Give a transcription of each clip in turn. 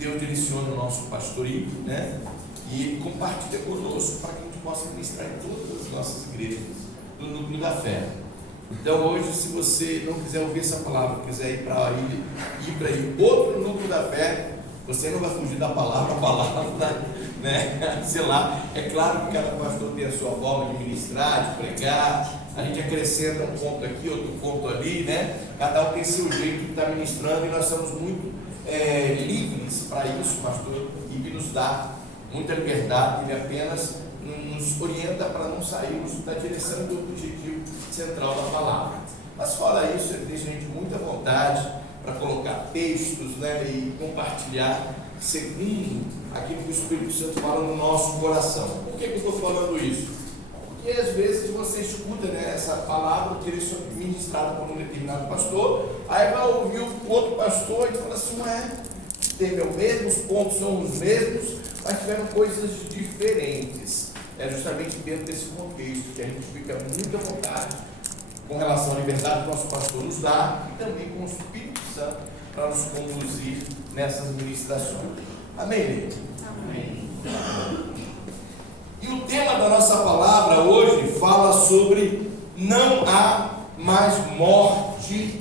Deus direciona o nosso pastorio, né? E ele compartilha conosco para que a gente possa ministrar em todas as nossas igrejas do núcleo da fé. Então hoje, se você não quiser ouvir essa palavra, quiser ir para outro núcleo da fé, você não vai fugir da palavra, né? Sei lá, é claro que cada pastor tem a sua forma de ministrar, de pregar, a gente acrescenta um ponto aqui, outro ponto ali, né? Cada um tem seu jeito de estar ministrando, e nós somos muito livres para isso, pastor, e que nos dá muita liberdade. Ele apenas nos orienta para não sairmos da direção do objetivo central da palavra. Mas fora isso, ele deixa a gente muita vontade para colocar textos, né, e compartilhar segundo aquilo que o Espírito Santo fala no nosso coração. Por que eu estou falando isso? Porque às vezes você escuta, né, essa palavra ministrada por um determinado pastor, aí vai ouvir o outro pastor e fala assim: tem os mesmos pontos, são os mesmos, mas tiveram coisas diferentes. É justamente dentro desse contexto que a gente fica muito à vontade com relação à liberdade que o nosso pastor nos dá, e também com o Espírito Santo para nos conduzir nessas ministrações. Amém, Leite? Amém. E o tema da nossa palavra hoje fala sobre: não há mais morte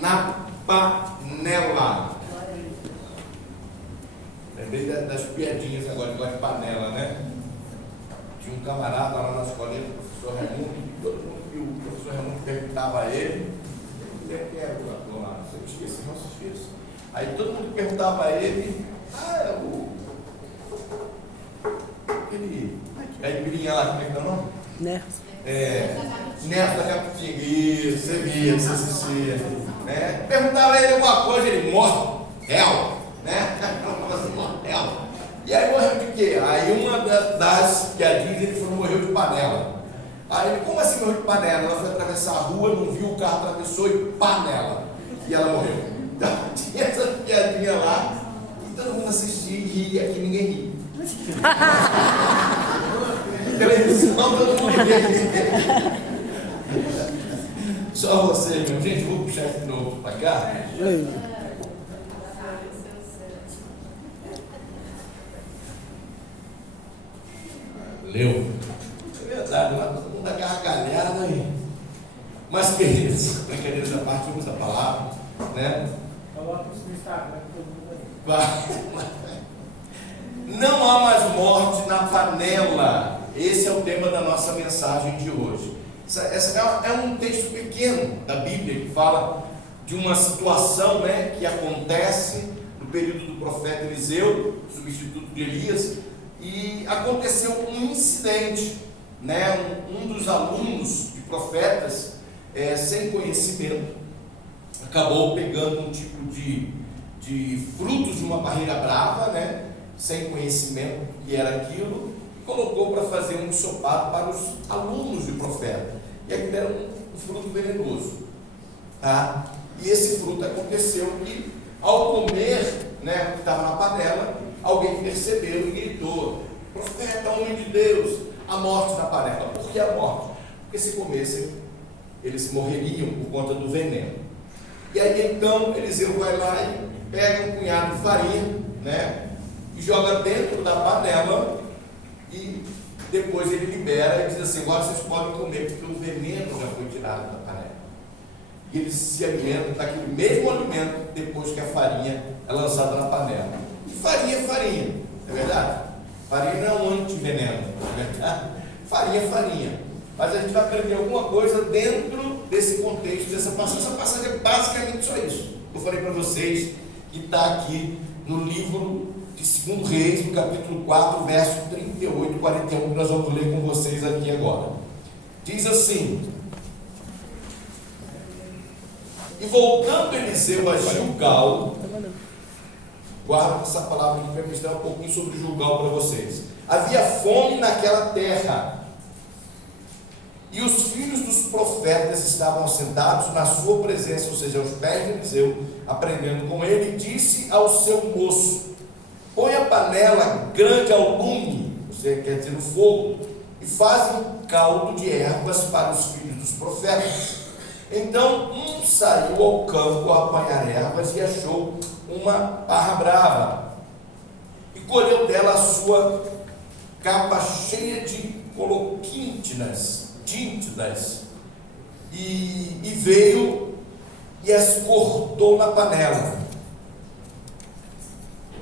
na panela. Lembrei das piadinhas agora, igual de panela, né? Tinha um camarada lá na escolinha do professor Raimundo, e todo mundo que o professor Raimundo perguntava a ele, eu lembro quem era o ator lá, não se esqueça. Aí todo mundo perguntava a ele: aquele caipirinha lá, como é que é o nome? Neto da Capitinga. Isso, você via, você assistia, né? Perguntava a ele alguma coisa, ele morre, né? E aí morreu de quê? Aí uma das piadinhas, ele falou: morreu de panela. Aí ele: como assim morreu de panela? Ela foi atravessar a rua, não viu, o carro atravessou e panela. E ela morreu. Então tinha essa piadinha lá, e todo mundo assistia e ria, aqui ninguém ri. Televisão, todo mundo ria. Só você, meu. Gente, vou puxar de novo para cá. Leu? É verdade, lá todo mundo dá gargalhada aí. Mas, queridos, brincadeiras à parte, vamos à palavra, né? Coloca isso no Instagram, todo mundo aí. Não há mais morte na panela. Esse é o tema da nossa mensagem de hoje. Essa é um texto pequeno da Bíblia que fala de uma situação, né, que acontece no período do profeta Eliseu, substituto de Elias. E aconteceu um incidente, né? Um dos alunos de profetas, sem conhecimento, acabou pegando um tipo de frutos de uma barreira brava, né? Sem conhecimento do que era aquilo, e colocou para fazer um ensopado para os alunos de profeta. E aquilo era um fruto venenoso, tá? E esse fruto aconteceu que, ao comer, né, o que estava na panela, alguém percebeu e gritou: profeta, homem de Deus, a morte na panela. Por que a morte? Porque se comessem, eles morreriam por conta do veneno. E aí então Eliseu vai lá e pega um punhado de farinha, né, e joga dentro da panela, e depois ele libera e diz assim: agora vocês podem comer, porque o veneno já foi tirado da panela. E eles se alimentam daquele mesmo alimento depois que a farinha é lançada na panela. E farinha é farinha, é verdade? Farinha não é um antiveneno, é verdade? Farinha é farinha. Mas a gente vai aprender alguma coisa dentro desse contexto, dessa passagem. Essa passagem é basicamente só isso. Eu falei para vocês que está aqui no livro de 2 Reis, no capítulo 4, verso 38 e 41, que nós vamos ler com vocês aqui agora. Diz assim: e voltando Eliseu a Gilgal, guarda essa palavra aqui para me mostrar um pouquinho sobre Gilgal para vocês. Havia fome naquela terra, e os filhos dos profetas estavam sentados na sua presença, ou seja, aos pés de Eliseu, aprendendo com ele. E disse ao seu moço: põe a panela grande ao lume, você quer dizer no fogo, e faz um caldo de ervas para os filhos dos profetas. Então um saiu ao campo a apanhar ervas e achou uma parra brava, colheu dela a sua capa cheia de coloquintinas, tintas, e veio e as cortou na panela,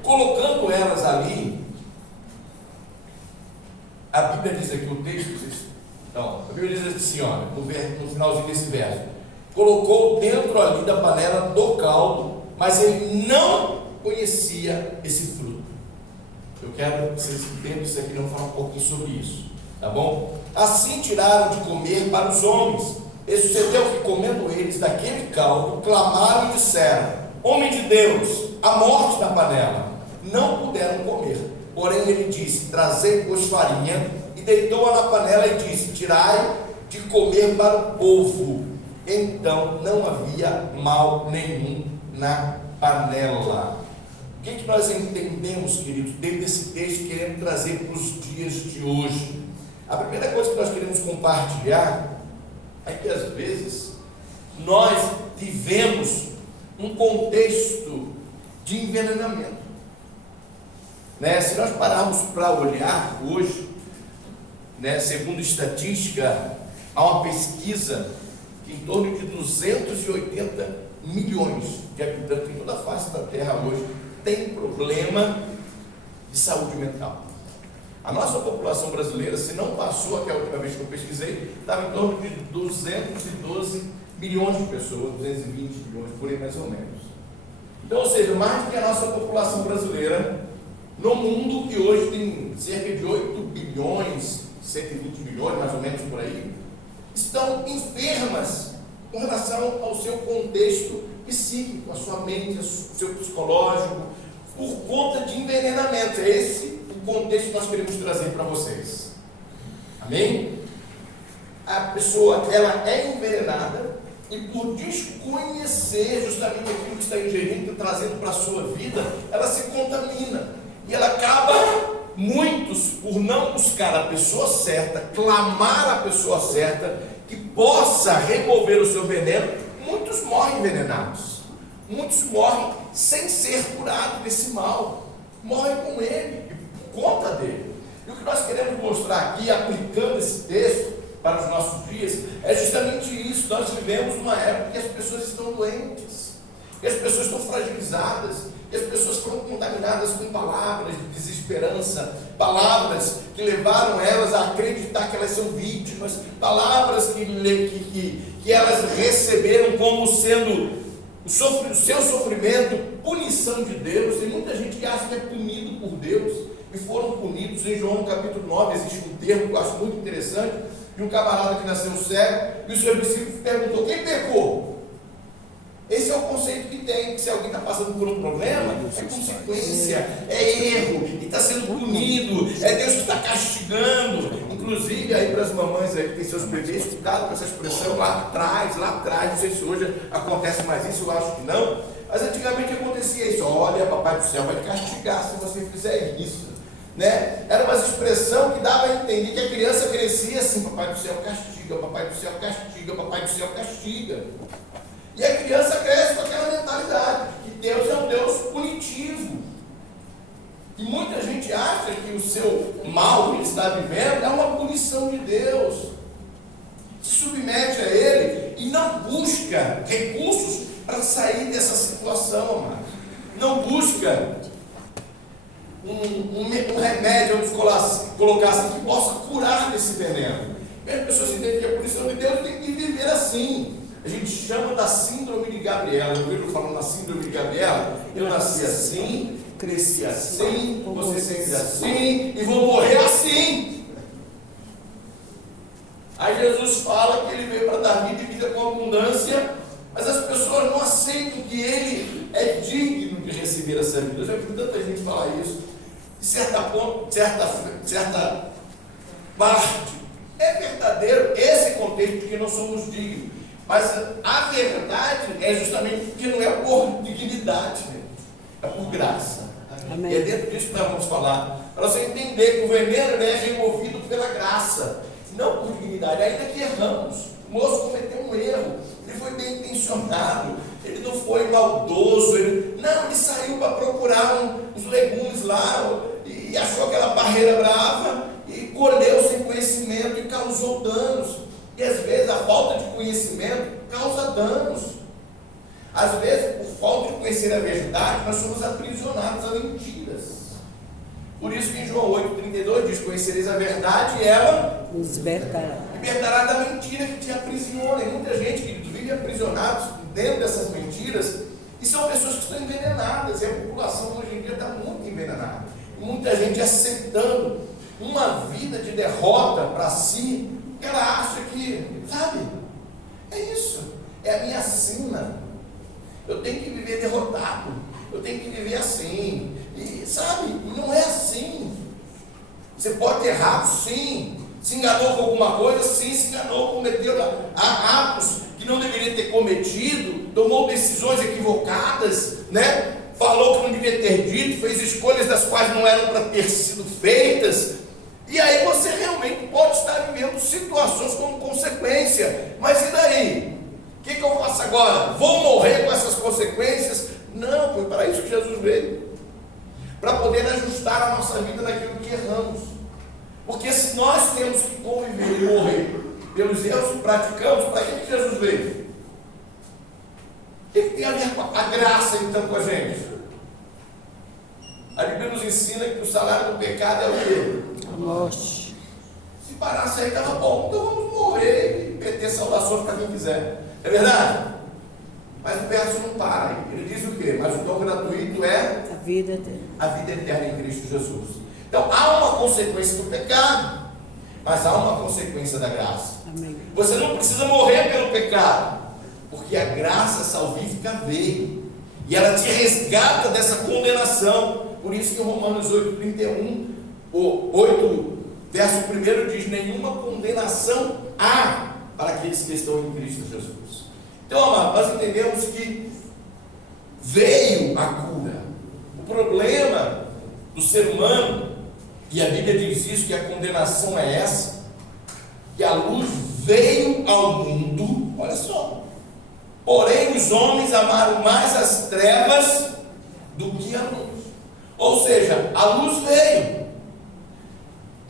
colocando elas ali. A Bíblia diz aqui, o texto, então, a Bíblia diz assim, olha, no finalzinho desse verso: colocou dentro ali da panela do caldo, mas ele não conhecia esse fruto. Eu quero que vocês entendam isso aqui, não falar um pouquinho sobre isso, tá bom? Assim tiraram de comer para os homens. E sucedeu que, comendo eles daquele caldo, clamaram e disseram: homem de Deus, a morte na panela. Não puderam comer. Porém ele disse: trazei, pois, farinha, e deitou-a na panela e disse: tirai de comer para o povo. Então não havia mal nenhum na panela. O que nós entendemos, queridos, dentro desse texto que queremos trazer para os dias de hoje? A primeira coisa que nós queremos compartilhar é que às vezes nós vivemos um contexto de envenenamento, né? Se nós pararmos para olhar hoje, né, segundo estatística, há uma pesquisa que em torno de 280 milhões de habitantes em toda a face da Terra hoje tem problema de saúde mental. A nossa população brasileira, se não passou, que a última vez que eu pesquisei, estava em torno de 212 milhões de pessoas, 220 milhões, por aí mais ou menos. Então, ou seja, mais do que a nossa população brasileira, no mundo, que hoje tem cerca de 8 bilhões, 120 milhões, mais ou menos por aí, estão enfermas com relação ao seu contexto psíquico, a sua mente, o seu psicológico, por conta de envenenamento. É esse o contexto que nós queremos trazer para vocês. Amém? A pessoa, ela é envenenada, e por desconhecer justamente aquilo que está ingerindo, trazendo para a sua vida, ela se contamina. E ela acaba, muitos, por não buscar a pessoa certa, clamar a pessoa certa, que possa remover o seu veneno, muitos morrem envenenados. Muitos morrem sem ser curados desse mal. Morrem com ele, por conta dele. E o que nós queremos mostrar aqui, aplicando esse texto para os nossos dias, é justamente isso. Nós vivemos uma época que as pessoas estão doentes, que as pessoas estão fragilizadas, que as pessoas foram contaminadas com palavras de desesperança, palavras que levaram elas a acreditar que elas são vítimas, palavras que elas receberam como sendo o seu sofrimento, punição de Deus. Tem muita gente que acha que é punido por Deus, e foram punidos. Em João capítulo 9 existe um termo que eu acho muito interessante, de um camarada que nasceu cego, e o seu discípulo perguntou: quem pecou? Esse é o conceito que tem, que se alguém está passando por um problema, é consequência, é erro, e está sendo punido, é Deus que está castigando. Inclusive, aí para as mamães aí que tem seus bebês, cuidado com essa expressão lá atrás, não sei se hoje acontece mais isso, eu acho que não, mas antigamente acontecia isso: olha, papai do céu vai te castigar se você fizer isso, né? Era uma expressão que dava a entender que a criança crescia assim: papai do céu castiga, papai do céu castiga, papai do céu castiga. E a criança cresce com aquela mentalidade que Deus é um Deus punitivo. E muita gente acha que o seu mal que ele está vivendo é uma punição de Deus. Se submete a ele e não busca recursos para sair dessa situação, amado. Não busca um remédio, vamos colocar assim, que possa curar desse veneno. E as pessoas entendem que a punição de Deus tem que viver assim. A gente chama da síndrome de Gabriela. Eu ouvi falando da síndrome de Gabriela. Eu nasci assim, cresci assim, você sempre assim, e vou morrer assim. Aí Jesus fala que ele veio para dar vida e vida com abundância, mas as pessoas não aceitam que ele é digno de receber essa vida. Eu já vi tanta gente falar isso. De certa parte, é verdadeiro esse contexto de que não somos dignos. Mas a verdade é justamente que não é por dignidade, né? É por graça. Amém. E é dentro disso que nós vamos falar. Para você entender que o veneno é removido pela graça, não por dignidade. Ainda que erramos, o moço cometeu um erro, ele foi bem intencionado, ele não foi maldoso, ele saiu para procurar uns legumes lá, e achou aquela parreira brava e colheu sem conhecimento e causou danos. E às vezes a falta de conhecimento causa danos. Às vezes, por falta de conhecer a verdade, nós somos aprisionados a mentiras. Por isso que em João 8,32 diz: conhecereis a verdade e ela Nos libertará da mentira que te aprisiona. E muita gente, querido, vive aprisionados dentro dessas mentiras, e são pessoas que estão envenenadas, e a população hoje em dia está muito envenenada. E muita gente aceitando uma vida de derrota para si, porque ela acha que, sabe, é isso, é a minha sina. Eu tenho que viver derrotado, eu tenho que viver assim, e sabe, não é assim. Você pode ter errado, sim, se enganou com alguma coisa, sim, se enganou, cometeu atos que não deveria ter cometido, tomou decisões equivocadas, né? Falou que não devia ter dito, fez escolhas das quais não eram para ter sido feitas, e aí você realmente pode estar vivendo situações como consequência. Mas e daí? O que eu faço agora? Vou morrer com essas consequências? Não, foi para isso que Jesus veio, para poder ajustar a nossa vida naquilo que erramos. Porque se nós temos que conviver e morrer pelos erros que praticamos, para que Jesus veio? O que tem a ver com a graça então com a gente? A Bíblia nos ensina que o salário do pecado é o quê? A morte. Se parasse aí estava bom, então vamos morrer e ter saudações para quem quiser. É verdade? Mas o verso não para. Ele diz o quê? Mas o dom gratuito é A vida eterna. a vida eterna em Cristo Jesus. Então há uma consequência do pecado, mas há uma consequência da graça. Amém. Você não precisa morrer pelo pecado, porque a graça salvífica veio e ela te resgata dessa condenação. Por isso que em Romanos 8,31, 8, verso 1 diz: nenhuma condenação há para aqueles que estão em Cristo Jesus. Então, amado, nós entendemos que veio a cura. O problema do ser humano, e a Bíblia diz isso, que a condenação é essa, que a luz veio ao mundo, olha só, porém os homens amaram mais as trevas do que a luz. Ou seja, a luz veio,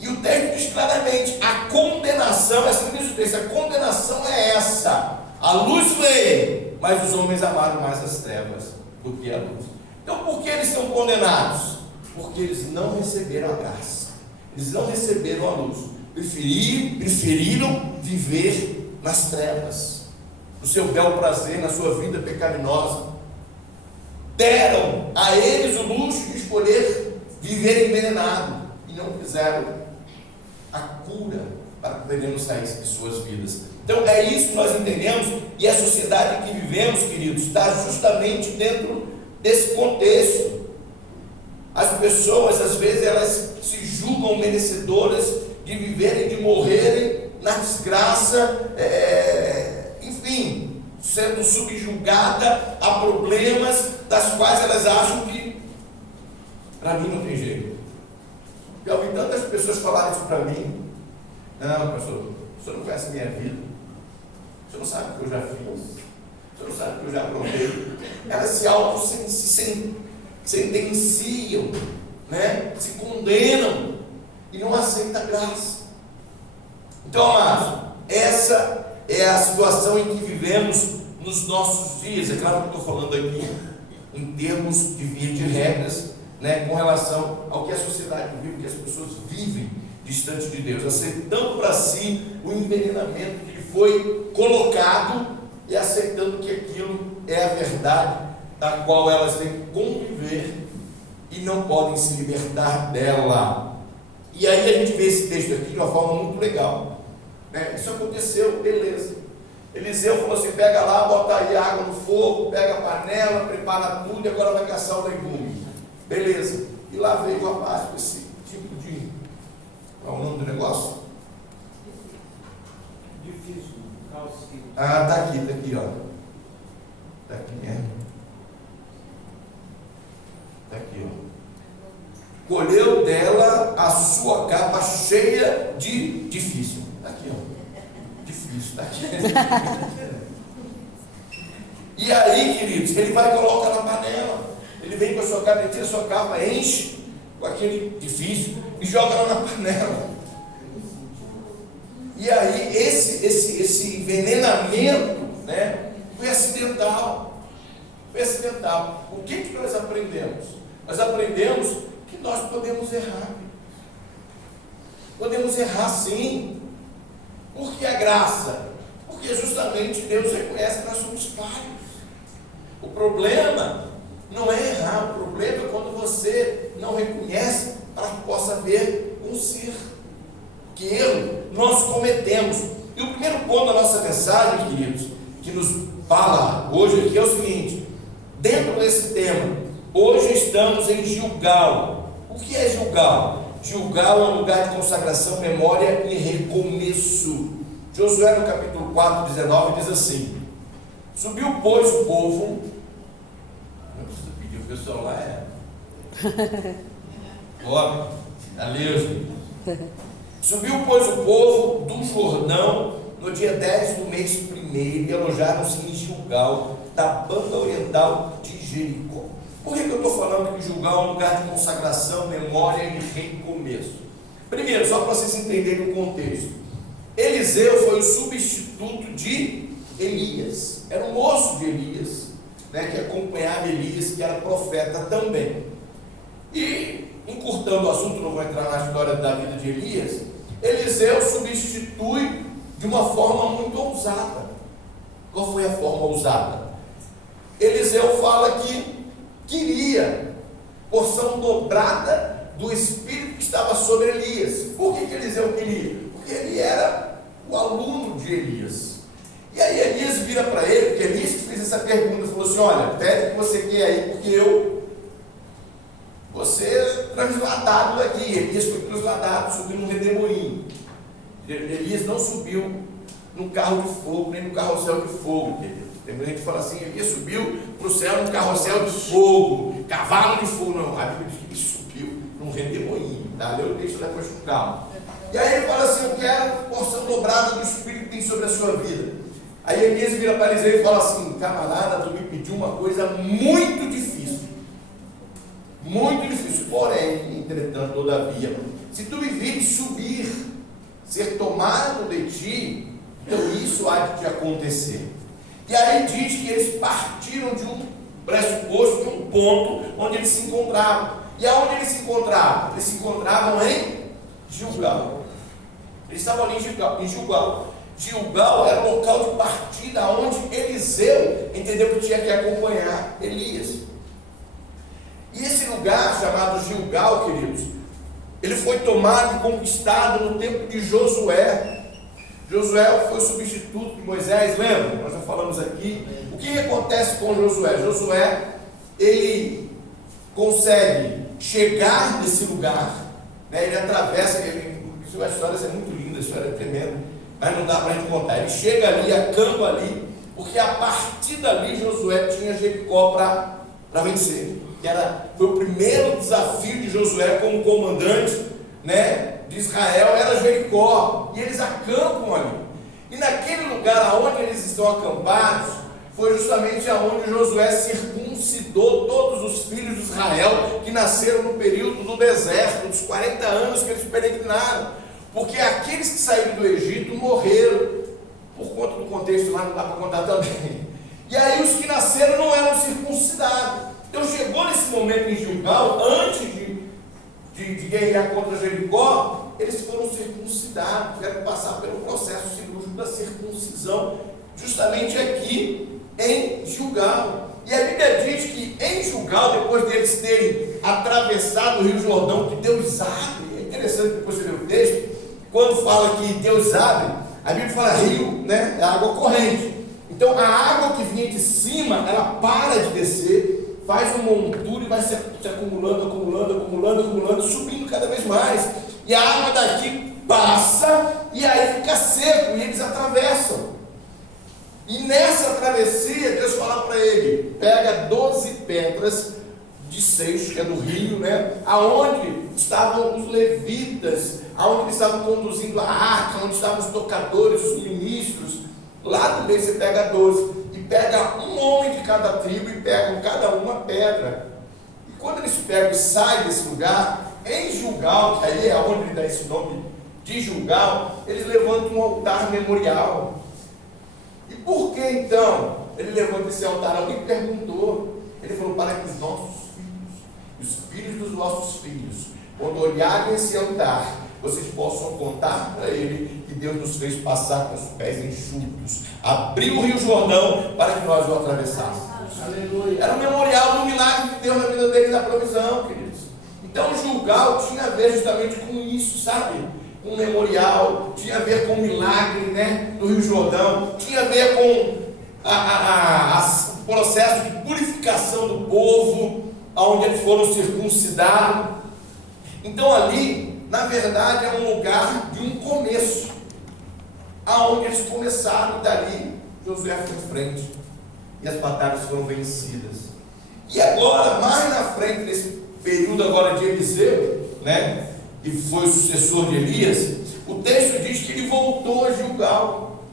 e o texto diz claramente: a condenação, essa a condenação é essa, a luz veio, mas os homens amaram mais as trevas do que a luz. Então por que eles estão condenados? Porque eles não receberam a graça, eles não receberam a luz, preferiram viver nas trevas, no seu bel prazer, na sua vida pecaminosa. Deram a eles o luxo de escolher viver envenenado e não fizeram a cura para podermos sair de suas vidas. Então é isso que nós entendemos, e a sociedade que vivemos, queridos, está justamente dentro desse contexto. As pessoas, às vezes, elas se julgam merecedoras de viverem, de morrerem na desgraça, enfim, sendo subjugada a problemas das quais elas acham que para mim não tem jeito. Já ouvi tantas pessoas falarem isso para mim: não, pastor, o senhor não conhece a minha vida, o senhor não sabe o que eu já fiz, o senhor não sabe o que eu já aprontei. Elas se sentenciam, né? Se condenam e não aceitam a graça. Então, amados, essa é a situação em que vivemos nos nossos dias. É claro que eu estou falando aqui em termos de via de regras, né, com relação ao que a sociedade vive, que as pessoas vivem distante de Deus, aceitando para si o envenenamento que foi colocado e aceitando que aquilo é a verdade da qual elas têm que conviver e não podem se libertar dela. E aí a gente vê esse texto aqui de uma forma muito legal, né? Isso aconteceu, beleza. Eliseu falou assim: pega lá, bota aí água no fogo, pega a panela, prepara tudo e agora vai caçar o legume. Beleza. E lá veio o rapaz com esse tipo de... qual é o nome do negócio? Difícil, calcinha. Ah, tá aqui, ó. Tá aqui, né? Tá aqui, ó. Colheu dela a sua capa cheia de difícil. Tá aqui, ó. Difícil, tá aqui. E aí, queridos, ele vai e coloca na panela. Ele vem com a sua capa, ele tira a sua capa, enche com aquele difícil e joga lá na panela. E aí esse envenenamento, né, foi acidental. Foi acidental. O que nós aprendemos? Nós aprendemos que nós podemos errar. Podemos errar sim. Por que a graça? Porque justamente Deus reconhece que nós somos falhos. O problema não é errar, o problema é quando você não reconhece para que possa ver um ser. Que erro nós cometemos. E o primeiro ponto da nossa mensagem, queridos, que nos fala hoje aqui é o seguinte: dentro desse tema, hoje estamos em Gilgal. O que é Gilgal? Gilgal é um lugar de consagração, memória e recomeço. Josué no capítulo 4, 19 diz assim: subiu pois o povo, não precisa pedir, o pessoal lá ó, beleza. Subiu pois o povo do Jordão no dia 10 do mês primeiro e alojaram-se em Gilgal, da banda oriental de Jericó. Por que eu estou falando que Gilgal é um lugar de consagração, memória e recomeço? Primeiro, só para vocês entenderem o contexto, Eliseu foi o substituto de Elias, era o moço de Elias, né, que acompanhava Elias, que era profeta também. E, encurtando o assunto, não vou entrar na história da vida de Elias, Eliseu substitui de uma forma muito ousada. Qual foi a forma ousada? Eliseu fala que queria porção dobrada do Espírito que estava sobre Elias. Por que Eliseu queria? Porque ele era o aluno de Elias. E aí Elias vira para ele, porque Elias que fez essa pergunta, falou assim: olha, pede o que você quer aí, porque vou ser transladado daqui. Elias foi transladado, subiu num redemoinho. Elias não subiu num carro de fogo, nem no carrossel de fogo, entendeu? Tem muita gente que fala assim: Elias subiu para o céu num carrossel de fogo, cavalo de fogo. Não, a Bíblia diz que ele subiu num redemoinho, tá? Eu deixo depois com calma. E aí ele fala assim: eu quero porção dobrada do Espírito que tem sobre a sua vida. Aí Elias vira para Eliseu e fala assim: camarada, tu me pediu uma coisa muito difícil. Muito difícil, porém, entretanto, todavia, se tu me vires subir, ser tomado de ti, então isso há de te acontecer. E aí diz que eles partiram de um pressuposto, de um ponto onde eles se encontravam. E aonde eles se encontravam? Eles se encontravam em Gilgal. Eles estavam ali em Gilgal. Gilgal era o local de partida onde Eliseu entendeu que tinha que acompanhar Elias. E esse lugar chamado Gilgal, queridos, ele foi tomado e conquistado no tempo de Josué. Josué foi o substituto de Moisés, lembra? Nós já falamos aqui. O que acontece com Josué? Josué, ele consegue chegar nesse lugar, né? Ele atravessa, a história é muito linda, a história é tremenda, mas não dá para a gente contar. Ele chega ali, acampa ali, porque a partir dali Josué tinha Jericó para vencer. Foi o primeiro desafio de Josué como comandante, né, de Israel, era Jericó, e eles acampam ali. E naquele lugar onde eles estão acampados, foi justamente aonde Josué circuncidou todos os filhos de Israel que nasceram no período do deserto, dos 40 anos que eles peregrinaram, porque aqueles que saíram do Egito morreram, por conta do contexto lá, não dá para contar também. E aí os que nasceram não eram circuncidados. Então chegou nesse momento em Gilgal, antes de guerrear contra Jericó, eles foram circuncidados, tiveram que passar pelo processo cirúrgico da circuncisão, justamente aqui em Gilgal. E a Bíblia diz que em Gilgal, depois deles terem atravessado o Rio Jordão, que Deus abre, é interessante depois você ler o texto, quando fala que Deus abre, a Bíblia fala rio, né? É água corrente. Então a água que vinha de cima, ela para de descer, faz uma montura e vai se acumulando, subindo cada vez mais. E a água daqui passa e aí fica seco e eles atravessam. E nessa travessia, Deus fala para ele: pega 12 pedras de seixo, que é do rio, né? Aonde estavam os levitas, aonde eles estavam conduzindo a arca, onde estavam os tocadores, os ministros. Lá também você pega 12. Pega um homem de cada tribo e pegam cada uma pedra. E quando eles pegam e saem desse lugar, em Gilgal, que aí é onde ele dá esse nome de Gilgal, eles levantam um altar memorial. E por que então ele levanta esse altar? Alguém perguntou. Ele falou: para que os nossos filhos, os filhos dos nossos filhos, quando olharem esse altar, vocês possam contar para ele que Deus nos fez passar com os pés enxutos, abriu o Rio Jordão para que nós o atravessássemos. Aleluia. Era um memorial do milagre de Deus na vida dele e da provisão, queridos. Então Gilgal tinha a ver justamente com isso, sabe? Com um memorial, tinha a ver com o milagre, né, do Rio Jordão, tinha a ver com o processo de purificação do povo, onde eles foram circuncidados. Então ali, na verdade, é um lugar de um começo, aonde eles começaram, e dali Josué foi em frente, e as batalhas foram vencidas. E agora, mais na frente, nesse período agora de Eliseu, né, que foi o sucessor de Elias, o texto diz que ele voltou a Gilgal,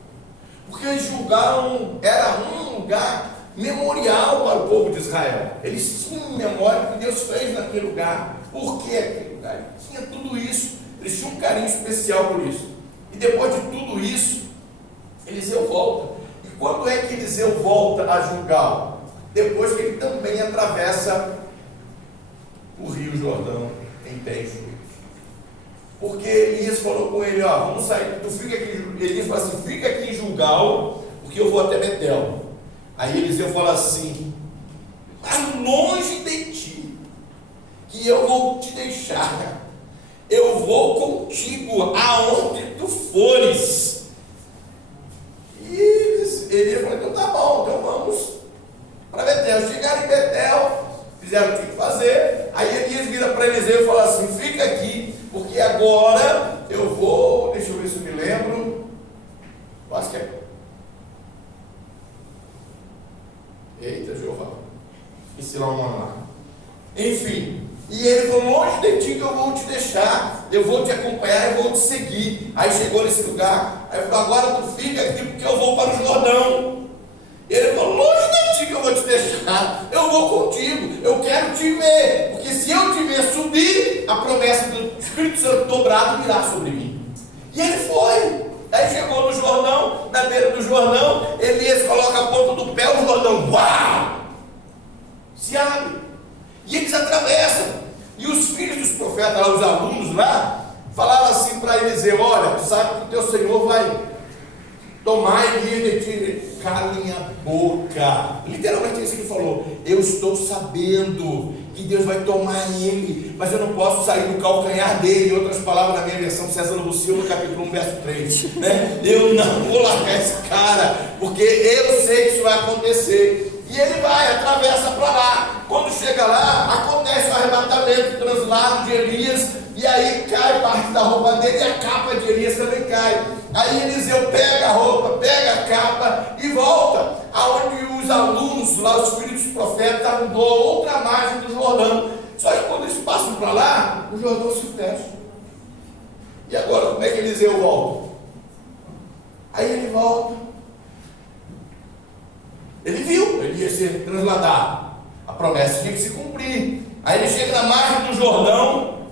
porque Gilgal era um lugar memorial para o povo de Israel. Eles tinham memória do que Deus fez naquele lugar. Por que aquele lugar? Ele tinha tudo isso, eles tinham um carinho especial por isso. E depois de tudo isso, Eliseu volta. E quando é que Eliseu volta a Gilgal? Depois que ele também atravessa o Rio Jordão em pé enxuto. Porque Elias falou com ele: ó, vamos sair, tu fica aqui. Elias falou assim: fica aqui em Gilgal, porque eu vou até Betel. Aí Eliseu fala assim: mas longe de ti, que eu vou te deixar, eu vou contigo aonde tu fores. E Elias falou: então tá bom, então vamos para Betel. Chegaram em Betel, fizeram o que tinha que fazer. Aí Elias vira para Eliseu e fala assim: fica aqui, porque agora eu vou, deixa eu ver se eu me lembro, eu acho que é, eita Jeová, esqueci lá uma lá. Enfim, e ele falou: longe de ti que eu vou te deixar, eu vou te acompanhar, eu vou te seguir. Aí chegou nesse lugar, aí falou: agora tu fica aqui, porque eu vou para o Jordão. Ele falou: longe de ti que eu vou te deixar, eu vou contigo, eu quero te ver, porque se eu te ver subir, a promessa do Espírito Santo dobrado virá sobre mim. E ele foi. Aí chegou no Jordão, na beira do Jordão, Elias coloca a ponta do pé, o Jordão, uau, se abre, e eles atravessam. E os filhos dos profetas, lá, os alunos lá, falaram assim para Eliseu: olha, tu sabe que o teu Senhor vai tomar Elias de ti. Calem a boca. Literalmente é isso que ele falou: eu estou sabendo que Deus vai tomar ele, mas eu não posso sair do calcanhar dele. Em outras palavras, na minha versão, César Lobo Silva, capítulo 1, verso 3, né? Eu não vou largar esse cara, porque eu sei que isso vai acontecer. E ele vai, atravessa para lá. Quando chega lá, acontece o arrebatamento, o translado de Elias, e aí cai parte da roupa dele, e a capa de Elias também cai. Aí Eliseu pega a roupa, pega a capa e volta aonde os alunos, lá os filhos dos profetas, estavam do outra margem do Jordão. Só que quando eles passam para lá, o Jordão se fecha. E agora, como é que Eliseu volta? Aí ele volta. Ele viu, ele ia ser transladado. A promessa tinha que se cumprir. Aí ele chega na margem do Jordão,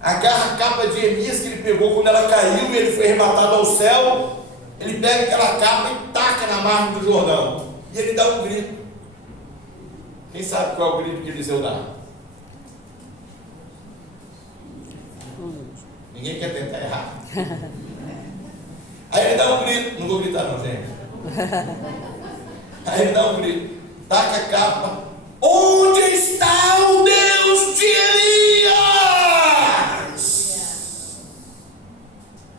agarra a capa de Elias que ele pegou quando ela caiu e ele foi arrebatado ao céu. Ele pega aquela capa e taca na margem do Jordão. E ele dá um grito. Quem sabe qual é o grito que Eliseu dá? Ninguém quer tentar errar. Aí ele dá um grito. Não vou gritar não, gente. Aí ele dá um grito. Taca a capa. Onde está o Deus de Elias?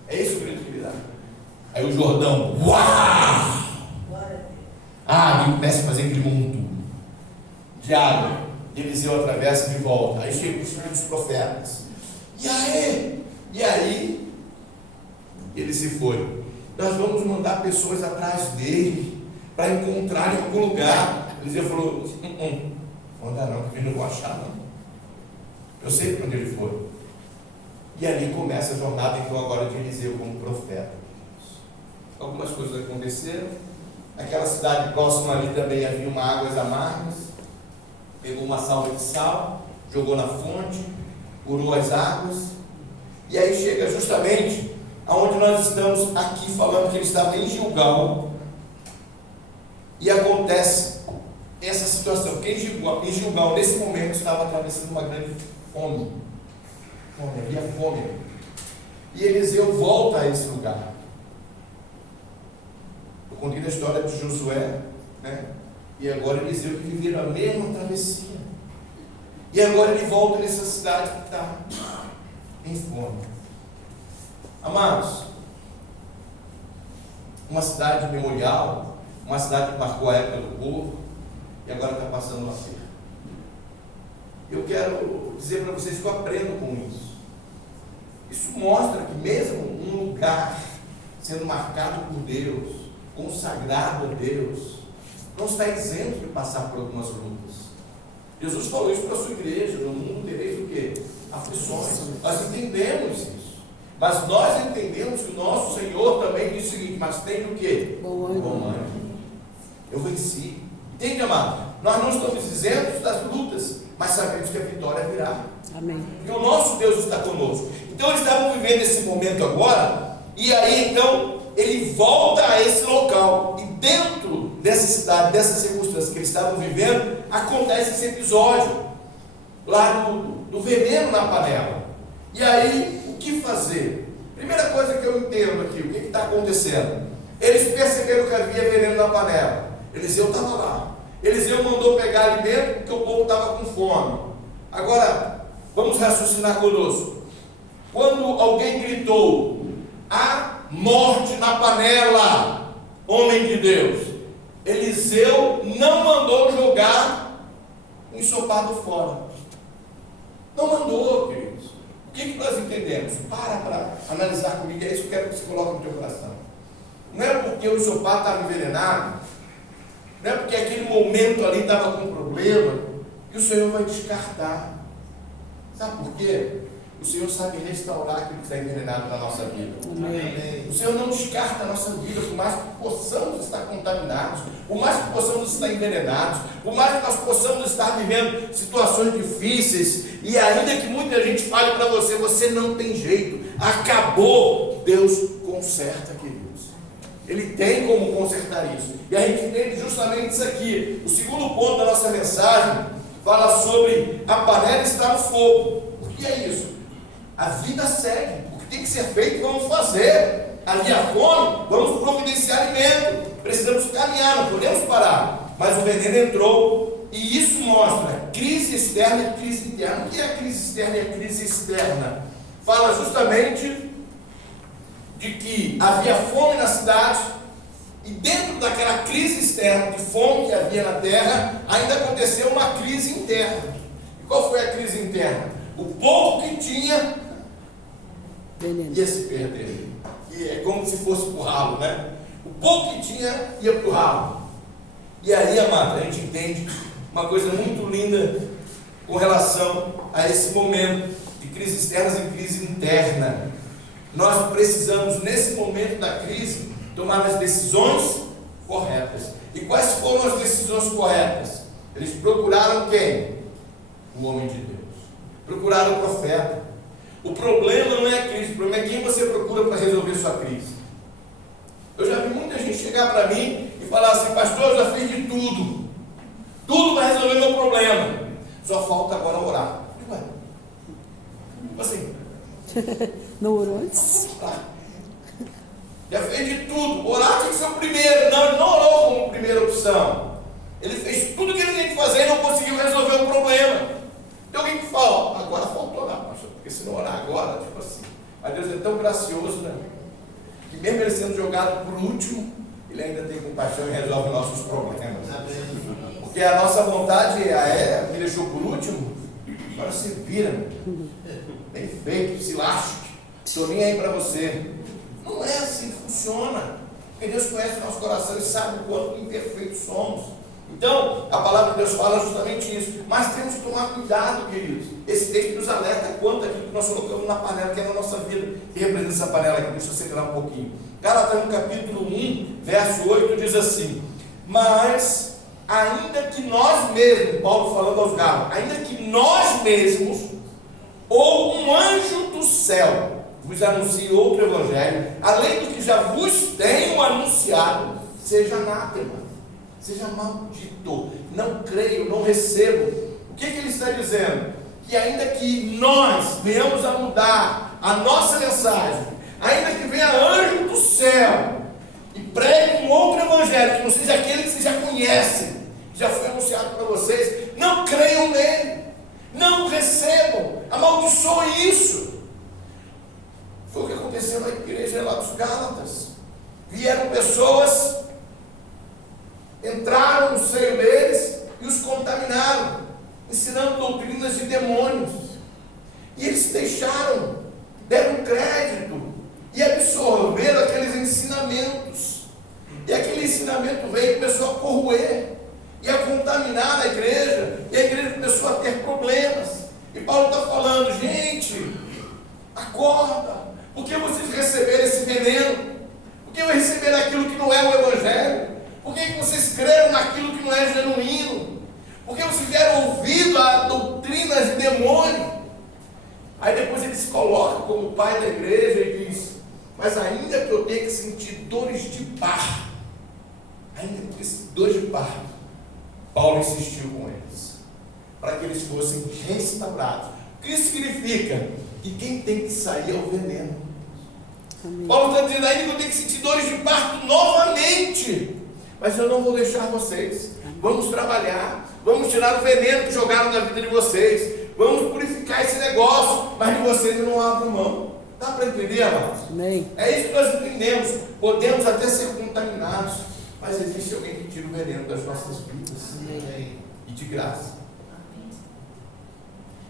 É esse o grito que ele dá. Aí o Jordão, uau! Ele começa a fazer aquele mundo de água. Eliseu atravessa e volta. Aí chega os filhos dos profetas. E aí, ele se foi. Nós vamos mandar pessoas atrás dele para encontrar em algum lugar. Eliseu falou: não dá não, porque eu não vou achar não. Eu sei para onde ele foi. E ali começa a jornada então agora de Eliseu como profeta. Algumas coisas aconteceram. Naquela cidade próxima ali também havia uma águas amargas. pegou uma salva de sal, jogou na fonte, curou as águas, e aí chega justamente aonde nós estamos aqui falando que ele estava em Gilgal, e acontece essa situação, porque em Gilgal, nesse momento, estava atravessando uma grande fome, havia fome, e Eliseu volta a esse lugar. Eu contei a história de Josué, né? E agora Eliseu que viveram a mesma travessia, e agora ele volta nessa cidade que está em fome. Amados, uma cidade memorial, uma cidade que marcou a época do povo, e agora está passando uma seca. Eu quero dizer para vocês que eu aprendo com isso. Isso mostra que mesmo um lugar sendo marcado por Deus, consagrado a Deus, não está isento de passar por algumas lutas. Jesus falou isso para a sua igreja: no mundo tereis o quê? Aflições. Nós entendemos isso. Mas nós entendemos que o nosso Senhor também diz o seguinte: mas tem o quê? Bom ânimo. Eu venci. Entende, amado? Nós não estamos isentos das lutas, mas sabemos que a vitória virá. Amém. E o nosso Deus está conosco. Então eles estavam vivendo esse momento agora, e aí então ele volta a esse local, e dentro dessa cidade, dessas circunstâncias que eles estavam vivendo, acontece esse episódio lá do veneno na panela. E aí, o que fazer? Primeira coisa que eu entendo aqui, o que está acontecendo? Eles perceberam que havia veneno na panela. Eliseu estava lá. Eliseu mandou pegar alimento porque o povo estava com fome. Agora, vamos raciocinar conosco. Quando alguém gritou: há morte na panela, homem de Deus, Eliseu não mandou jogar o ensopado fora. Não mandou, queridos. O que nós entendemos? Para analisar comigo, é isso que eu quero que você coloque no teu coração. Não é porque o ensopado estava envenenado, não é porque aquele momento ali estava com problema, que o Senhor vai descartar. Sabe por quê? O Senhor sabe restaurar aquilo que está envenenado na nossa vida. Amém. O Senhor não descarta a nossa vida, por mais que possamos estar contaminados, por mais que possamos estar envenenados, por mais que nós possamos estar vivendo situações difíceis, e ainda que muita gente fale para você: você não tem jeito, acabou. Deus conserta, queridos. Ele tem como consertar isso. E a gente entende justamente isso aqui. O segundo ponto da nossa mensagem fala sobre a panela estar no fogo. O que é isso? A vida segue, o que tem que ser feito, vamos fazer. Havia fome, vamos providenciar alimento. Precisamos caminhar, não podemos parar. Mas o veneno entrou, e isso mostra crise externa e crise interna. O que é a crise externa e a crise externa? Fala justamente de que havia fome na cidade, e dentro daquela crise externa de fome que havia na terra, ainda aconteceu uma crise interna. E qual foi a crise interna? O pouco que tinha ia se perder. E é como se fosse para o ralo, né? O pouco que tinha ia para o ralo. E aí, amado, a gente entende uma coisa muito linda com relação a esse momento de crise externa e crise interna. Nós precisamos, nesse momento da crise, tomar as decisões corretas. E quais foram as decisões corretas? Eles procuraram quem? O homem de Deus. Procuraram o profeta. O problema não é a crise, o problema é quem você procura para resolver sua crise. Eu já vi muita gente chegar para mim e falar assim: pastor, eu já fiz de tudo para resolver meu problema, só falta agora orar. Ué, assim, não orou antes? Já fez de tudo, orar tinha que ser o primeiro. Não, ele não orou como primeira opção. Ele fez tudo o que ele tinha que fazer e não conseguiu resolver o problema. Tem alguém que fala: agora faltou orar, pastor, porque se não orar agora, tipo assim. Mas Deus é tão gracioso, né? Que mesmo ele sendo jogado por último, ele ainda tem compaixão e resolve nossos problemas. Porque a nossa vontade me deixou por último, agora se vira, bem feito, se lasque, estou nem aí para você. Não é assim que funciona, porque Deus conhece o nosso coração e sabe o quanto imperfeitos somos. Então, a palavra de Deus fala justamente isso. Mas temos que tomar cuidado, queridos. Esse texto nos alerta quanto aquilo que nós colocamos na panela, que é na nossa vida. E representa essa panela aqui, deixa eu acelerar um pouquinho. Gálatas no capítulo 1, verso 8, diz assim: mas ainda que nós mesmos, Paulo falando aos Gálatas, ainda que nós mesmos, ou um anjo do céu, vos anuncie outro evangelho, além do que já vos tenho anunciado, seja anátema, seja maldito, não creio, não recebo. O que ele está dizendo? Que ainda que nós venhamos a mudar a nossa mensagem, ainda que venha anjo do céu e pregue um outro evangelho, que não seja aquele que vocês já conhecem, que já foi anunciado para vocês, não creiam nele, não recebam, amaldiçoem isso. Foi o que aconteceu na igreja lá dos Gálatas. Vieram pessoas, entraram no seio deles e os contaminaram, ensinando doutrinas de demônios. E eles se deixaram, deram crédito e absorveram aqueles ensinamentos. E aquele ensinamento veio e começou a corroer e a contaminar a igreja. E a igreja começou a ter problemas. E Paulo está falando, gente, acorda. Por que vocês receberam esse veneno? Por que receberam aquilo que não é o evangelho? Por que vocês creram naquilo que não é genuíno? Por que vocês deram ouvido a doutrinas de demônio? Aí depois ele se coloca como pai da igreja e diz, mas ainda que eu tenha que sentir dores de parto, Paulo insistiu com eles, para que eles fossem restaurados. O que isso significa? Que quem tem que sair é o veneno. Amém. Paulo está dizendo ainda que eu tenho que sentir dores de parto novamente, mas eu não vou deixar vocês. Vamos trabalhar, vamos tirar o veneno que jogaram na vida de vocês, vamos purificar esse negócio, mas de vocês eu não abro mão. Dá para entender, amados? Amém. É isso que nós entendemos. Podemos até ser contaminados, mas existe alguém que tira o veneno das nossas vidas. Amém. E de graça.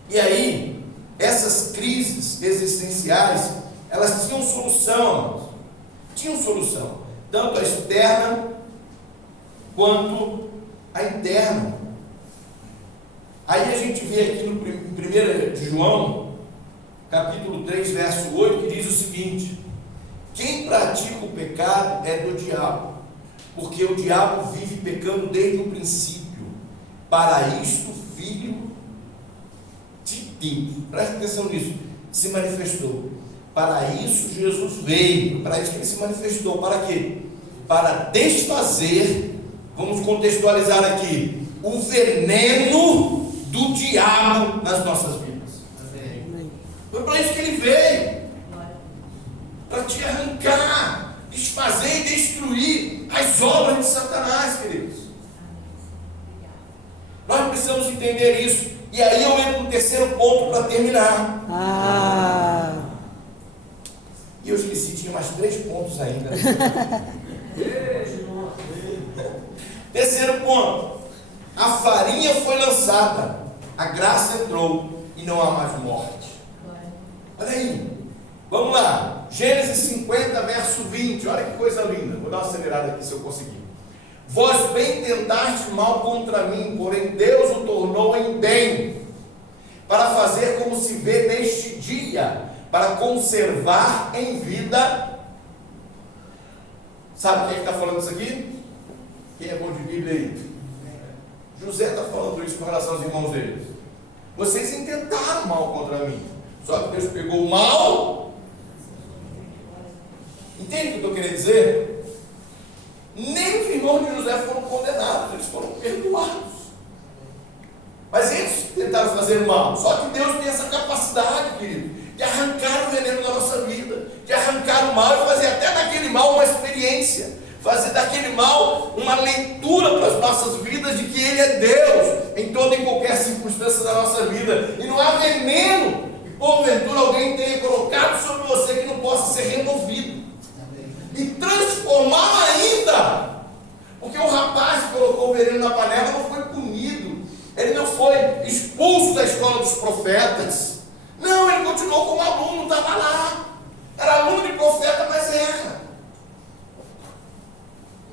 E aí, essas crises existenciais, elas tinham solução, amados. Tinham solução. Tanto a externa quanto a interna. Aí a gente vê aqui no 1 de João, capítulo 3, verso 8, que diz o seguinte: quem pratica o pecado é do diabo, porque o diabo vive pecando desde o princípio. Para isto o Filho de Deus, presta atenção nisso, se manifestou. Para isso Jesus veio, para isso que ele se manifestou. Para quê? Para desfazer, vamos contextualizar aqui, o veneno do diabo nas nossas vidas. Amém. Foi para isso que ele veio, para te arrancar, desfazer e destruir as obras de Satanás, queridos. Nós precisamos entender isso. E aí eu entro no terceiro ponto para terminar. E eu esqueci, tinha mais 3 pontos ainda. Terceiro ponto: a farinha foi lançada, a graça entrou e não há mais morte. Olha aí, vamos lá, Gênesis 50, verso 20, olha que coisa linda. Vou dar uma acelerada aqui se eu conseguir. Vós bem tentaste mal contra mim, porém Deus o tornou em bem, para fazer como se vê neste dia, para conservar em vida. Sabe quem é que está falando isso aqui? Quem é bom de Bíblia aí? José está falando isso com relação aos irmãos deles. Vocês intentaram mal contra mim, só que Deus pegou o mal. Entende o que eu estou querendo dizer? Nem os irmãos de José foram condenados, eles foram perdoados. Mas eles tentaram fazer mal. Só que Deus tem essa capacidade, querido, de arrancar o veneno da nossa vida, de arrancar o mal e fazer até daquele mal uma experiência, fazer daquele mal uma leitura para as nossas vidas de que Ele é Deus em toda e qualquer circunstância da nossa vida. E não há veneno que porventura alguém tenha colocado sobre você que não possa ser removido e transformar ainda, porque o rapaz que colocou o veneno na panela não foi punido, ele não foi expulso da escola dos profetas, não, ele continuou como aluno, estava lá, era aluno de profeta, mas erra.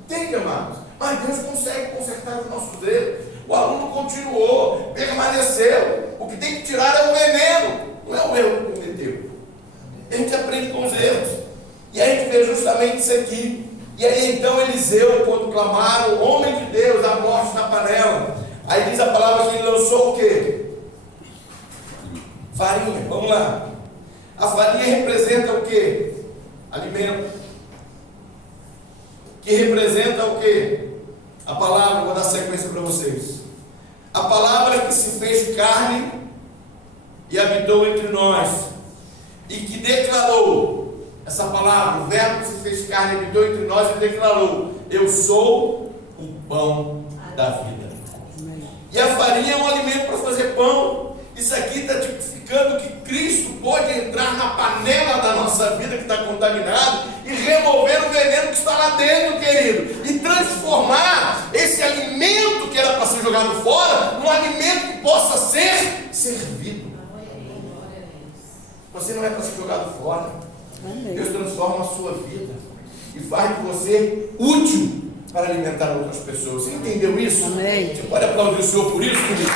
Entende, amados? Mas Deus consegue consertar os nossos erros. O aluno continuou, permaneceu. O que tem que tirar é o veneno, não é o erro que cometeu. A gente aprende com os erros. E aí a gente vê justamente isso aqui. E aí então Eliseu, quando clamaram, homem de Deus, da morte na panela. Aí diz a palavra que ele lançou o quê? Farinha. Vamos lá. A farinha representa o quê? Alimento. Que representa o quê? A palavra, vou dar sequência para vocês. A palavra que se fez carne e habitou entre nós, e que declarou, essa palavra, o verbo que se fez carne e habitou entre nós e declarou: eu sou o pão da vida. E a farinha é um alimento para fazer pão. Isso aqui está tipificando que Cristo pode entrar na panela da nossa vida que está contaminada e remover o veneno que está lá dentro, querido, e transformar esse alimento que era para ser jogado fora num alimento que possa ser servido. Você não é para ser jogado fora. Deus transforma a sua vida e faz de você útil para alimentar outras pessoas. Você entendeu isso? Amém. Você pode aplaudir o Senhor por isso, querido?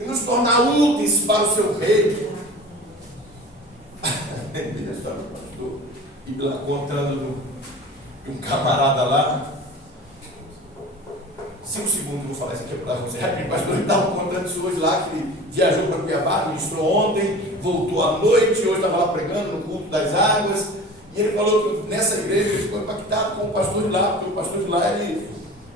E nos tornar úteis para o seu reino. Lembrei da história do pastor e lá contando de um camarada lá. 5 segundos, vou falar isso aqui para você. O pastor estava contando isso hoje lá, que ele viajou para Cuiabá, ministrou ontem, voltou à noite, hoje estava lá pregando no culto das águas. E ele falou que nessa igreja ele ficou impactado com o pastor de lá, porque o pastor de lá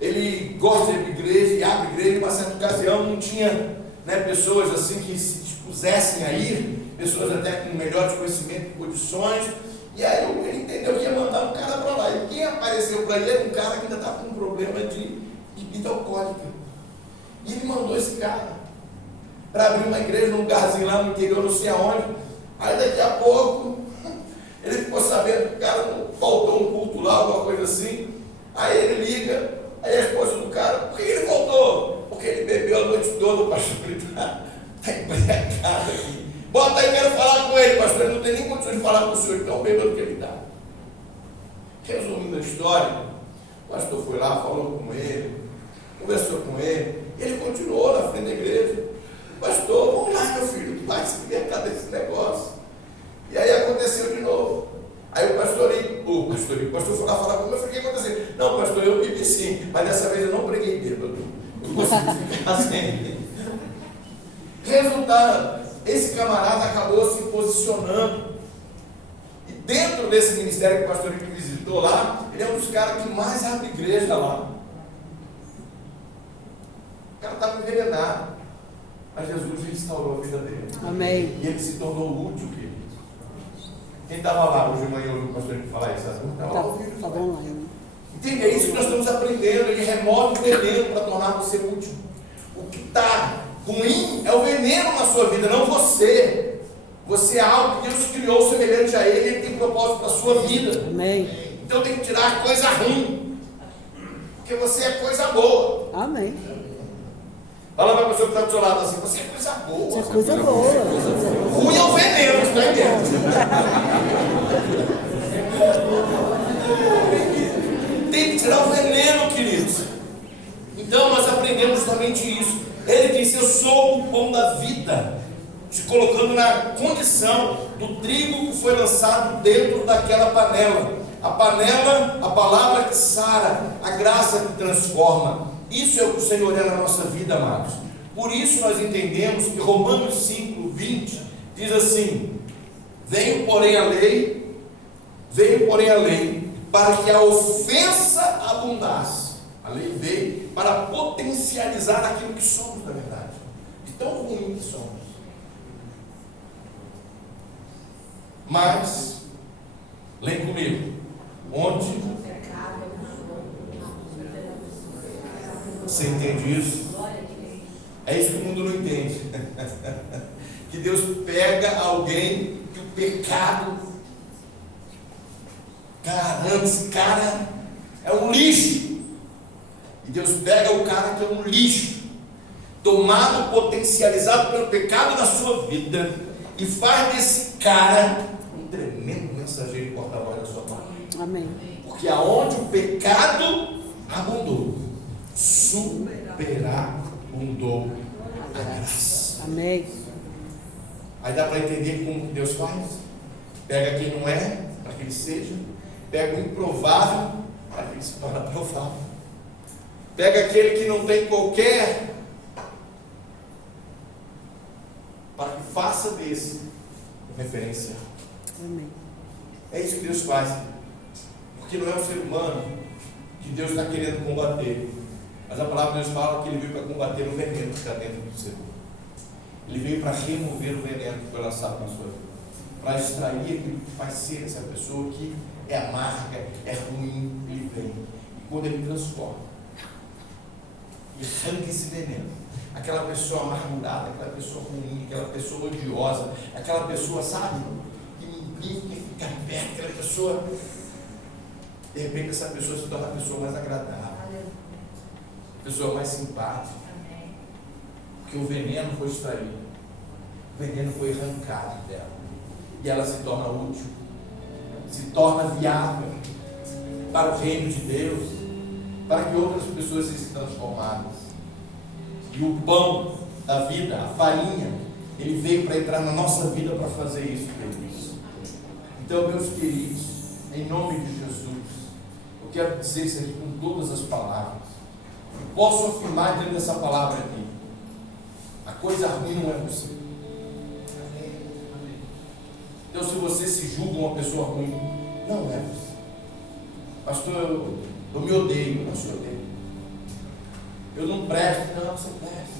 ele gosta de igreja e abre igreja. Em uma certa ocasião não tinha pessoas assim que se dispusessem a ir, pessoas até com melhores conhecimentos e condições. E aí ele entendeu que ia mandar um cara para lá. E quem apareceu para ele era um cara que ainda estava com um problema de bebida alcoólica. E ele mandou esse cara para abrir uma igreja num lugarzinho lá no interior, não sei aonde. Aí daqui a pouco ele ficou sabendo que o cara faltou um culto lá, alguma coisa assim. Aí ele liga, aí a esposa do cara: por que ele voltou? Porque ele bebeu a noite toda, o pastor. Ele está embriagado aqui. Bota aí, quero falar com ele, pastor. Ele não tem nem condições de falar com o senhor, então bebendo que ele está. Resumindo a história, o pastor foi lá, falou com ele, conversou com ele, e ele continuou na frente da igreja. Pastor, vamos lá, meu filho, tu vai se libertar desse negócio. E aí aconteceu de novo. Aí o pastor foi lá falar comigo. Eu falei: o que aconteceu? Não, pastor, eu bebi sim, mas dessa vez eu não preguei bêbado. Eu consegui ficar sem. Resultado, esse camarada acabou se posicionando. E dentro desse ministério que o pastor me visitou lá, ele é um dos caras que mais abre igreja lá. O cara estava envenenado, mas Jesus restaurou a vida dele. Amém. E ele se tornou útil, querido. Quem estava lá hoje de manhã ouviu o pastor falar isso? Tá bom lá. Entende? É isso que nós estamos aprendendo. Ele remove o veneno para tornar você útil. O que está ruim é o veneno na sua vida, não você. Você é algo que Deus criou semelhante a Ele. Ele tem propósito para a sua vida. Amém. Então tem que tirar coisa ruim, porque você é coisa boa. Amém. Fala para a pessoa que está do seu lado assim: você é coisa boa. Isso é coisa boa. Ruim é o veneno que está aí dentro. Tem que tirar o veneno, queridos. Então nós aprendemos justamente isso. Ele disse: eu sou o pão da vida, te colocando na condição do trigo que foi lançado dentro daquela panela. A panela, a palavra que sara, a graça que transforma. Isso é o que o Senhor é na nossa vida, amados. Por isso nós entendemos que Romanos 5:20 diz assim: veio porém a lei, para que a ofensa abundasse. A lei veio para potencializar aquilo que somos, na verdade, de tão ruim que somos. Mas, leia comigo, onde você entende isso? É isso que o mundo não entende. Que Deus pega alguém que o pecado, caramba, esse cara é um lixo. E Deus pega o cara que é um lixo, tomado, potencializado pelo pecado da sua vida, e faz desse cara um tremendo mensageiro e porta-voz da sua palavra. Amém. Porque aonde o pecado abundou, superabundou a graça. Amém. Aí dá para entender como Deus faz? Pega quem não é, para que ele seja. Pega o improvável, para que ele se torne provável. Pega aquele que não tem qualquer, para que faça desse um referencial. Amém. É isso que Deus faz. Porque não é o ser humano que Deus está querendo combater. Mas a palavra de Deus fala que ele veio para combater o veneno que está dentro do ser humano. Ele veio para remover o veneno que foi lançado na sua vida. Para extrair aquilo que faz ser essa pessoa que é amarga, é ruim. Ele vem. E quando ele transforma, e arranca esse veneno, aquela pessoa amargurada, aquela pessoa ruim, aquela pessoa odiosa, aquela pessoa, sabe, que ninguém quer ficar perto, aquela pessoa, de repente essa pessoa se torna a pessoa mais agradável, a pessoa mais simpática, porque o veneno foi extraído, o veneno foi arrancado dela, e ela se torna útil, se torna viável para o reino de Deus, para que outras pessoas sejam transformadas. E o pão da vida, a farinha, ele veio para entrar na nossa vida para fazer isso, queridos. Então, meus queridos, em nome de Jesus, eu quero dizer isso aqui com todas as palavras. Eu posso afirmar dentro dessa palavra aqui: a coisa ruim não é você. Então, se você se julga uma pessoa ruim, não é você. Pastor, eu me odeio, pastor, eu odeio. Eu não presto, não, você presta.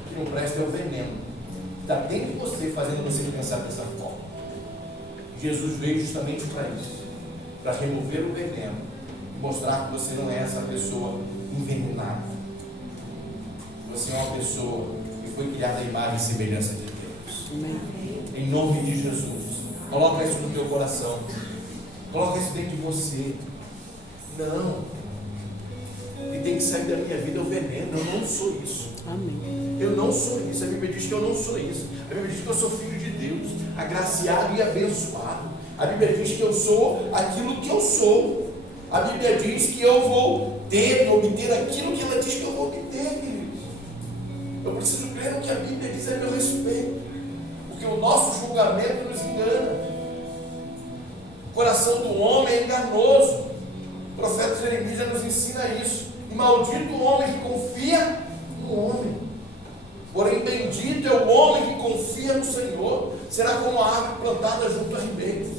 O que não presta é o veneno que está dentro de você, fazendo você pensar dessa forma. Jesus veio justamente para isso, para remover o veneno e mostrar que você não é essa pessoa envenenada. Você é uma pessoa que foi criada à imagem e semelhança de Deus. Amém. Em nome de Jesus, coloca isso no teu coração, coloca isso dentro de você. Não, e tem que sair da minha vida o veneno. Eu não sou isso. Amém. Eu não sou isso. A Bíblia diz que eu não sou isso. A Bíblia diz que eu sou filho de Deus, agraciado e abençoado. A Bíblia diz que eu sou aquilo que eu sou. A Bíblia diz que eu vou obter aquilo que ela diz que eu vou obter, queridos. Eu preciso crer no que a Bíblia diz a meu respeito, porque o nosso julgamento nos engana. O coração do homem é enganoso. O profeta Jeremias já nos ensina isso. E maldito o homem que confia no homem. Porém, bendito é o homem que confia no Senhor. Será como a árvore plantada junto a ribeiros,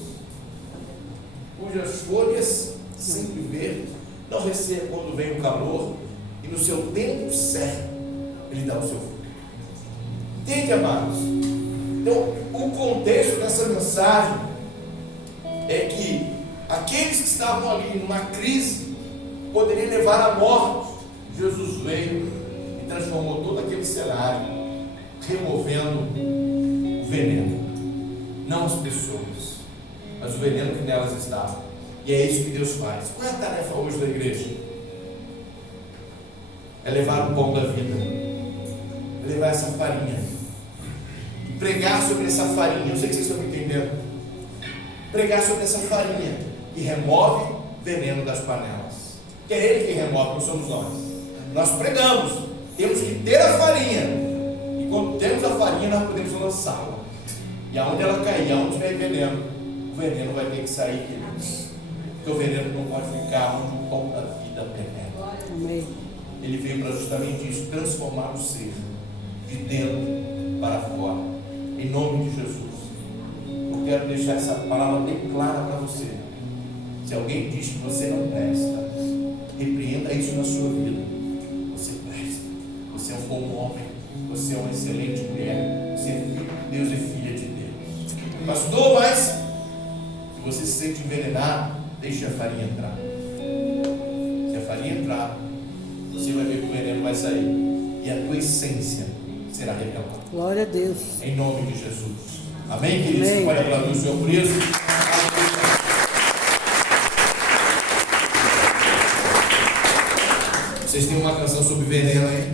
cujas folhas, sempre verdes, não recebe quando vem o calor, e no seu tempo certo, ele dá o seu fruto. Entende, amados? Então, o contexto dessa mensagem é que aqueles que estavam ali numa crise poderiam levar à morte. Jesus veio e transformou todo aquele cenário, removendo o veneno, não as pessoas, mas o veneno que nelas estava. E é isso que Deus faz. Qual é a tarefa hoje da igreja? É levar o pão da vida, é levar essa farinha e pregar sobre essa farinha. Eu sei que vocês estão me entendendo. Pregar sobre essa farinha que remove veneno das panelas. Que é Ele que remove, não somos nós. Nós pregamos, temos que ter a farinha, e quando temos a farinha nós podemos lançá-la, e aonde ela cair, aonde tiver veneno, o veneno vai ter que sair, queridos, porque o veneno não pode ficar onde o pão da vida penetra. Amém. Ele veio para justamente isso, transformar o ser de dentro para fora, em nome de Jesus. Eu quero deixar essa palavra bem clara para você. Se alguém diz que você não presta, repreenda isso na sua vida. Você presta. Você é um bom homem. Você é uma excelente mulher. Você é filho de Deus e filha de Deus. Pastor, mas se você se sente envenenado, deixe a farinha entrar. Se a farinha entrar, você vai ver que o veneno vai sair e a tua essência será revelada. Glória a Deus. Em nome de Jesus. Amém, queridos? Amém. Você pode aplaudir o Senhor por isso? Vocês têm uma canção sobre veneno aí?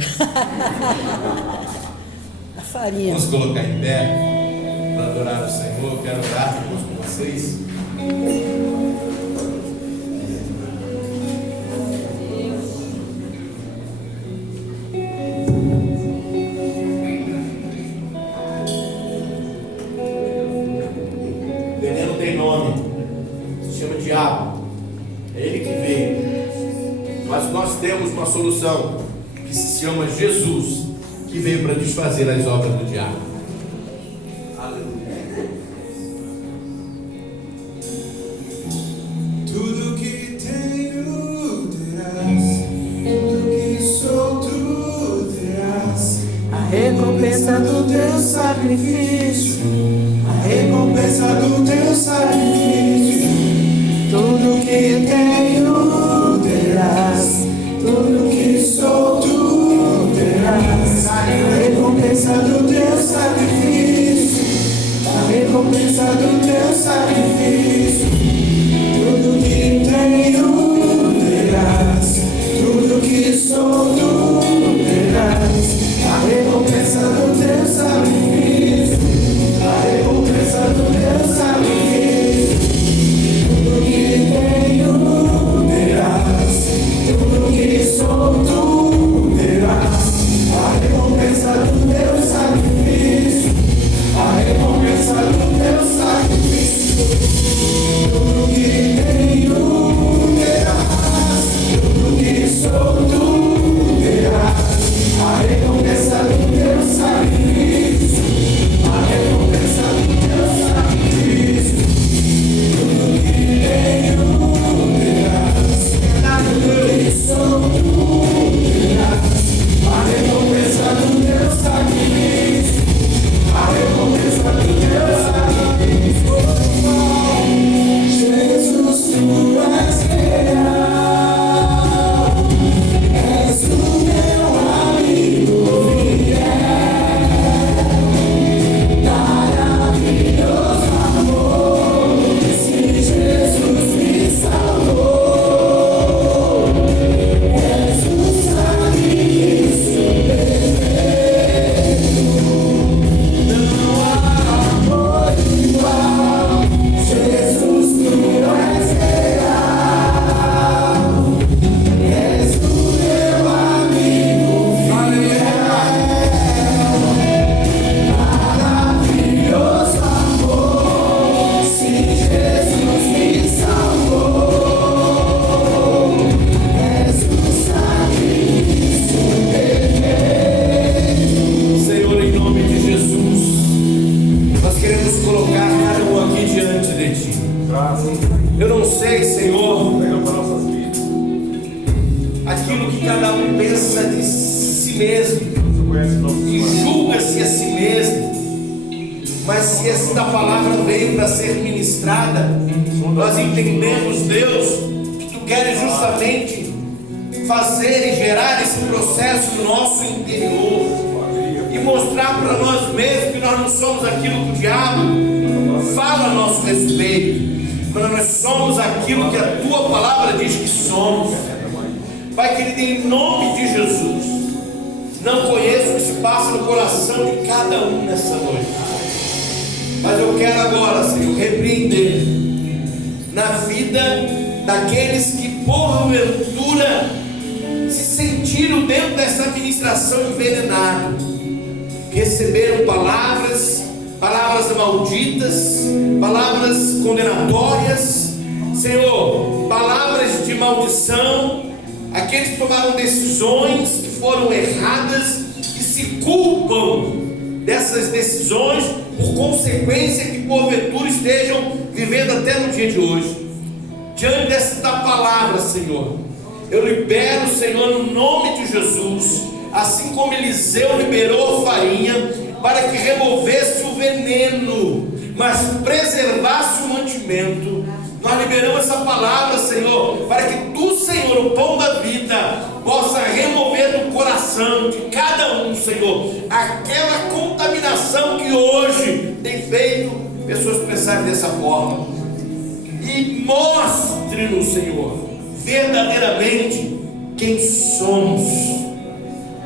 A farinha. Vamos colocar em pé para adorar o Senhor. Eu quero orar depois com vocês. chama diabo. É ele que veio. Mas nós temos uma solução que se chama Jesus, que veio para desfazer as obras do diabo. Aleluia. Tudo que tenho terás, tudo que sou tu terás. A recompensa do teu sacrifício, A recompensa do teu sacrifício. tudo que tenho terás, Tudo que sou tu terás. a recompensa do teu sacrifício, A recompensa do teu sacrifício. Tudo que tenho terás. Tudo que sou tu terás. A recompensa do teu sacrifício. A recompensa do teu sacrifício. Tudo que tenho terás. Tudo que sou tu terás. A recompensa do teu sacrifício. A recompensa do teu sacrifício. Tudo que tenho terás. Tudo que sou tu terás. A recompensa do teu sacrifício. A recompensa do teu sacrifício. Tudo que tenho terás. Tudo que sou tu terás. A recompensa do teu sacrifício. A recompensa do teu sacrifício. Jesus, tu és real. És o meu amigo fiel. Maravilhoso amor. Se Jesus me salvou. És o sacrifício perfeito. Não há amor igual. Jesus, tu és real. És o meu amigo fiel. Maravilhoso amor. Se Jesus me salvou. És o sacrifício perfeito. Senhor, em nome de Jesus, nós queremos colocar cada um aqui diante de Ti. Eu não sei, Senhor, aquilo que cada um pensa de si mesmo e julga-se a si mesmo, mas se esta palavra veio para ser ministrada, nós entendemos, Deus, que Tu queres justamente fazer e gerar esse processo no nosso interior e mostrar para nós mesmos que nós não somos aquilo que o diabo fala a nosso respeito, mas nós somos aquilo que a Tua palavra diz que somos. Pai querido, em nome de Jesus, não conheço o que se passa no coração de cada um nessa noite, mas eu quero agora, Senhor, repreender na vida daqueles que porventura se sentiram dentro dessa ministração envenenados, receberam palavras malditas, palavras condenatórias, Senhor, palavras de maldição, aqueles que tomaram decisões que foram erradas e se culpam dessas decisões por consequência que porventura estejam vivendo até no dia de hoje. Diante desta palavra, Senhor, eu libero, Senhor, no nome de Jesus, assim como Eliseu liberou a farinha para que removesse o veneno, mas preservasse o mantimento. Nós liberamos essa palavra, Senhor, para que Tu, Senhor, o pão da vida, possa remover do coração de cada um, Senhor, aquela contaminação que hoje tem feito pessoas pensarem dessa forma. E mostre-nos, Senhor, verdadeiramente quem somos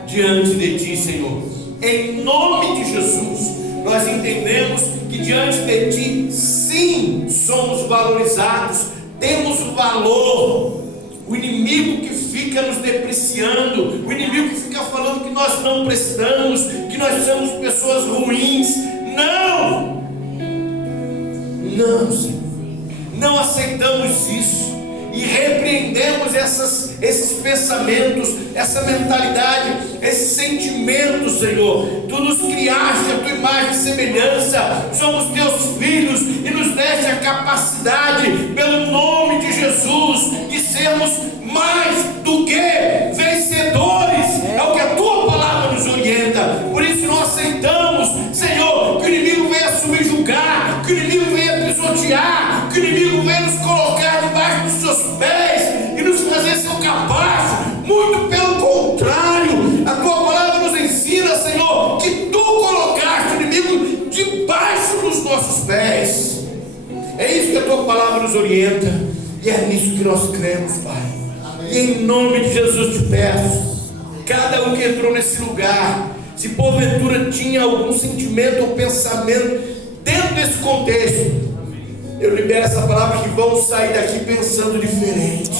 diante de Ti, Senhor. Em nome de Jesus, nós entendemos que diante de Ti, sim, somos valorizados, temos valor. O inimigo que fica nos depreciando, o inimigo que fica falando que nós não prestamos, que nós somos pessoas ruins, não, Senhor, não aceitamos isso e repreendemos esses pensamentos, essa mentalidade, esses sentimentos, Senhor. Tu nos criaste a tua imagem e semelhança, somos teus filhos e nos deste a capacidade, pelo nome de Jesus, de sermos mais do que vencedores. É o que a tua palavra nos orienta. Por isso não aceitamos, Senhor, que o inimigo venha subjugar, que o inimigo venha pisotear, que o inimigo venha nos colocar debaixo dos seus pés e nos fazer ser um capacho. Muito pelo contrário, a tua palavra nos ensina, Senhor, que tu colocaste o inimigo debaixo dos nossos pés. É isso que a tua palavra nos orienta, e é nisso que nós cremos, Pai. E em nome de Jesus te peço, cada um que entrou nesse lugar, se porventura tinha algum sentimento ou pensamento dentro desse contexto, eu libero essa palavra que vão sair daqui pensando diferente.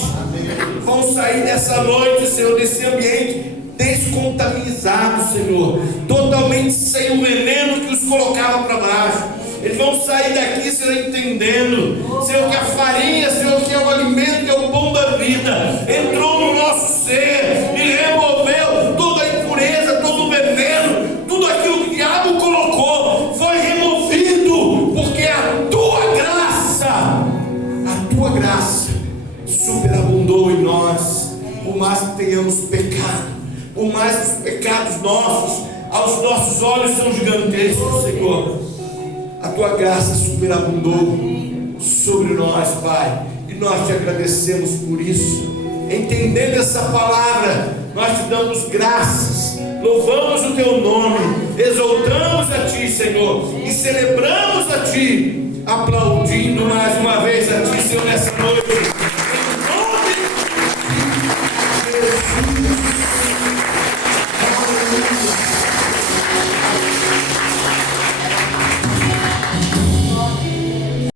Vão sair dessa noite, Senhor, desse ambiente descontaminado, Senhor, totalmente sem o veneno que os colocava para baixo. Eles vão sair daqui, Senhor, entendendo, Senhor, que a farinha, Senhor, que é o alimento, que é o pão da vida, entrou no nosso ser e removeu toda a impureza, todo o veneno, tudo aquilo que o diabo colocou, foi removido, porque a tua graça superabundou em nós. Por mais que tenhamos pecado, por mais que os pecados nossos, aos nossos olhos, são gigantescos, Senhor, a tua graça superabundou sobre nós, Pai, e nós te agradecemos por isso. Entendendo essa palavra, nós te damos graças, louvamos o teu nome, exaltamos a ti, Senhor, e celebramos a ti, aplaudindo mais uma vez a